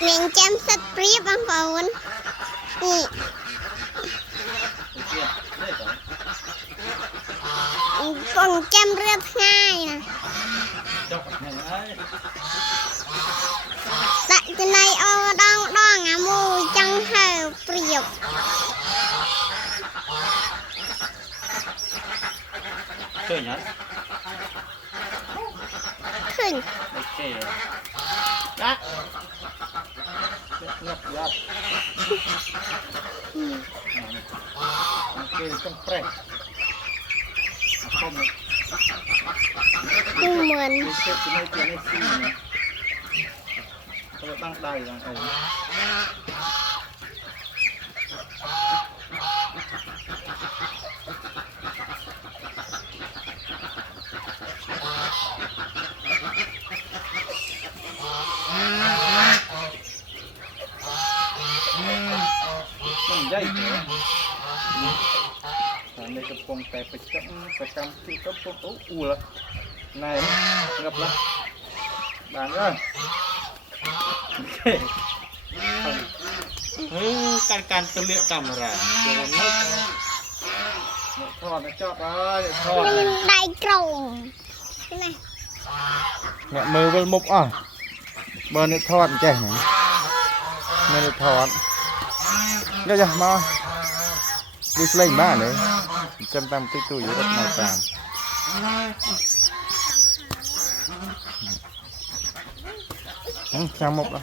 เลี้ยงแจมสัตว์เปรียบบางปอนนี่ป่องแจมเรียบง่ายนะแต่จะในโอดองดองอ่ะมูจังเห่าเปรียบขึ้นยังขึ้นโอเคนะงับยับโอเคต้องเปรี้ยเข้ามาดูเหมือนเชฟจะไม่เปลี่ยนให้ซีนะเขาตั้งได้ยังไงมันใหญ่เกินในกระป๋องแต่ไปจับที่กระป๋องโอ้อูละนายงับละบานเลยโอเคการตัวเลี้ยตามอะไรเดี๋ยวนึกทอดนะชอบทอดได้กล่องใช่ไหมเนี่ยมือเป็นมุกอ่ะเบอร์นี่ทอดแก่ไหนไม่ได้ทอดเดี๋ยวจะมาดิสเลย์บ้านเลยจำตามติ๊กตู้อยู่กับมาตามช่างมุกอ่ะ